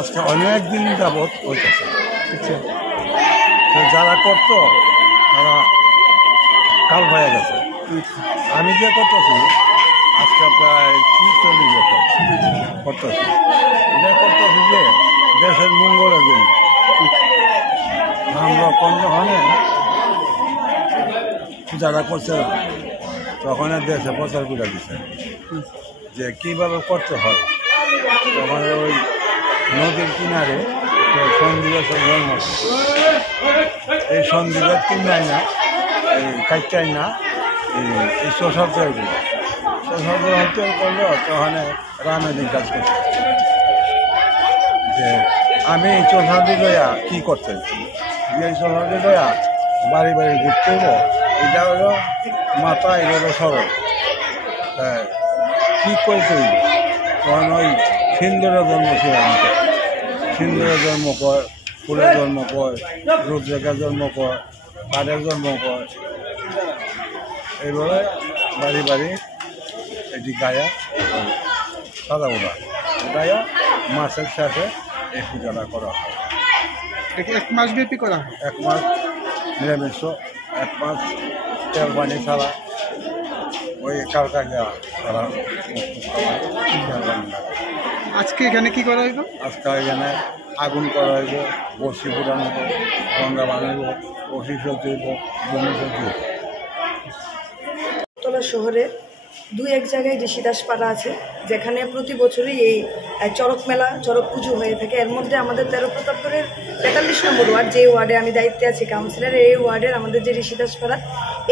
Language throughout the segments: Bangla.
আজকে অনেক দিন যাবৎ হইতেছে। যারা করতো তারা কাল হয়ে গেছে। আমি যে করতেছি আজকে প্রায় 40 বছর করতেছি। এটা করতেছি যে দেশের মঙ্গলের জন্য। আমরা কোনখানে যারা করছে তখন দেশে প্রচার করে দিচ্ছে যে কীভাবে করতে হয়। তখন ওই নদীর কিনারে সন্দ্বীপের জন্ম, এই সন্দ্বীপের কিনাই না, এই কাইটাই না, এই শোষক তৈরি করলো। তখন রাজনৈতিক কাজ করছে যে আমি এই চোষাদি লইয়া কী করতে, যে এই চোষাদি লইয়া বাড়ি বাড়ি ঘুরতে হইব। এটা হলো মাথা, এটা হলো সরল। কী করতে হইব তখন ওই সিন্দুরের জন্ম ছিল। সিন্দুরের জন্ম কয়, ফুলের জন্ম কয়, রুদ্রেখার জন্ম কয়, কাঠের জন্ম কয়। এইভাবে বাড়ি বাড়ি এটি গায়া সাদা ওড়া গায়া মাসের সাথে এই পূজাটা করা হয়। 1 মাস ব্যাপী করা হয়। 1 মাস নিরামিষ, 1 মাস তেল পানি ছাড়া, ওই কালকা গা ছাড়া। আজকে এখানে কি করা হইব? আজকে এখানে আগুন করা হইব, বসি ফুটানো হইব, গঙ্গা বানাইব, বসি সজ্জিব, জমি সজ্জিব। তলা শহরে 2-1 জায়গায় ঋষিদাস পাড়া আছে, যেখানে প্রতি বছরই এই চড়ক মেলা, চড়ক পুজো হয়ে থাকে। এর মধ্যে আমাদের 13 প্রতাপগড়ের 43 নম্বর ওয়ার্ড, যে ওয়ার্ডে আমি দায়িত্বে আছি কাউন্সিলর, এই ওয়ার্ডের আমাদের যে ঋষিদাস পাড়া,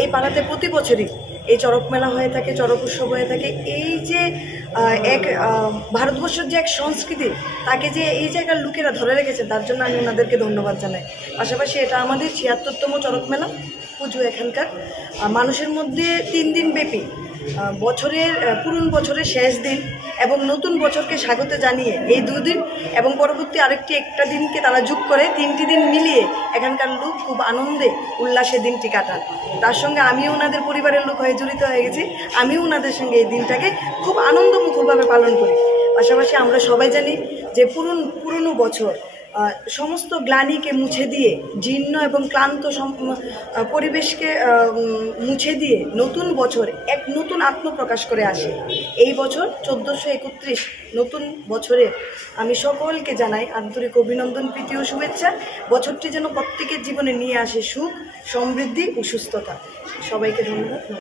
এই পাড়াতে প্রতি বছরই এই চড়ক মেলা হয়ে থাকে, চড়ক উৎসব হয়ে থাকে। এই যে এক ভারতবর্ষের যে এক সংস্কৃতি, তাকে যে এই জায়গার লোকেরা ধরে রেখেছে, তার জন্য আমি ওনাদেরকে ধন্যবাদ জানাই। পাশাপাশি এটা আমাদের 76তম চড়ক মেলা পুজো। এখানকার মানুষের মধ্যে 3 দিন ব্যাপী বছরের পুরনো বছরের শেষ দিন এবং নতুন বছরকে স্বাগত জানিয়ে এই 2 দিন এবং পরবর্তী একটা দিনকে তারা যোগ করে 3টি দিন মিলিয়ে এখানকার লোক খুব আনন্দে উল্লাসে দিনটি কাটান। তার সঙ্গে আমিও ওনাদের পরিবারের লোক হয়ে জড়িত হয়ে গেছি। আমিও ওনাদের সঙ্গে এই দিনটাকে খুব আনন্দমুখরভাবে পালন করি। পাশাপাশি আমরা সবাই জানি যে পুরনো বছর সমস্ত গ্লানিকে মুছে দিয়ে, জীর্ণ এবং ক্লান্ত পরিবেশকে মুছে দিয়ে নতুন বছর এক নতুন আত্মপ্রকাশ করে আসে। এই বছর 1431 নতুন বছরে আমি সকলকে জানাই আন্তরিক অভিনন্দন, প্রীতি ও শুভেচ্ছা। বছরটি যেন প্রত্যেকের জীবনে নিয়ে আসে সুখ, সমৃদ্ধি ও সুস্থতা। সবাইকে ধন্যবাদ।